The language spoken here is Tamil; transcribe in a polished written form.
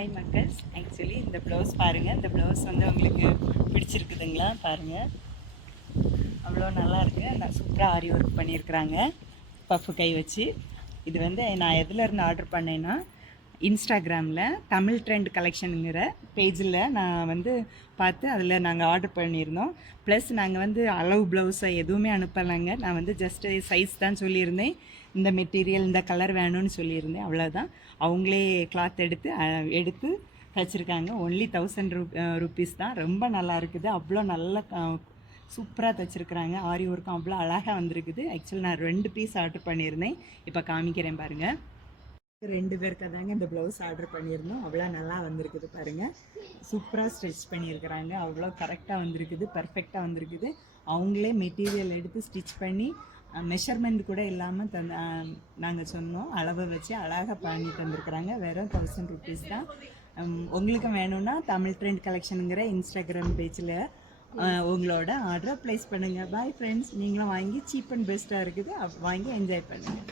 ஹாய் மக்கள்ஸ், ஆக்சுவலி இந்த ப்ளவுஸ் பாருங்கள். இந்த ப்ளவுஸ் வந்து உங்களுக்கு பிடிச்சிருக்குதுங்களா? பாருங்கள், அவ்வளோ நல்லா இருக்குது. நான் சூப்பராக ஆரி ஒர்க் பண்ணியிருக்கிறாங்க பஃப்பு கை வச்சு. இது வந்து நான் எதுலேருந்து ஆர்டர் பண்ணேன்னா, இன்ஸ்டாகிராமில் தமிழ் ட்ரெண்ட் கலெக்ஷனுங்கிற பேஜில் நான் வந்து பார்த்து அதில் நாங்கள் ஆர்டர் பண்ணியிருந்தோம். ப்ளஸ் நாங்கள் வந்து அளவு ப்ளவுஸை எதுவுமே அனுப்பலைங்க. நான் வந்து ஜஸ்ட்டு சைஸ் தான் சொல்லியிருந்தேன். இந்த மெட்டீரியல் இந்த கலர் வேணும்னு சொல்லியிருந்தேன், அவ்வளோதான். அவங்களே கிளாத் எடுத்து தைச்சிருக்காங்க. ஒன்லி 1000 ருபீஸ் தான். ரொம்ப நல்லா இருக்குது. அவ்வளோ நல்ல சூப்பராக தைச்சிருக்கிறாங்க. ஆரி ஒர்க்கும் அவ்வளோ அழகாக வந்திருக்குது. ஆக்சுவலி நான் 2 பீஸ் ஆர்டர் பண்ணியிருந்தேன். இப்போ காமிக்கிறேன் பாருங்கள். 2 பேருக்கு தாங்க இந்த ப்ளவுஸ் ஆர்டர் பண்ணியிருந்தோம். அவ்வளோ நல்லா வந்திருக்குது பாருங்கள். சூப்பராக ஸ்டிச் பண்ணியிருக்கிறாங்க. அவ்வளோ கரெக்டாக வந்திருக்குது, பர்ஃபெக்டாக வந்திருக்குது. அவங்களே மெட்டீரியல் எடுத்து ஸ்டிச் பண்ணி மெஷர்மெண்ட் கூட இல்லாமல் நாங்கள் சொன்னோம், அளவை வச்சு அழகாக பண்ணி தந்துருக்குறாங்க. வெறும் 1000 ருபீஸ் தான். உங்களுக்கு வேணும்னா தமிழ் ட்ரெண்ட் கலெக்ஷனுங்கிற இன்ஸ்டாகிராம் பேஜில் உங்களோட ஆர்டரை ப்ளேஸ் பண்ணுங்கள். பாய் ஃப்ரெண்ட்ஸ், நீங்களும் வாங்கி சீப் அண்ட் பெஸ்ட்டாக இருக்குது, வாங்கி என்ஜாய் பண்ணுங்கள்.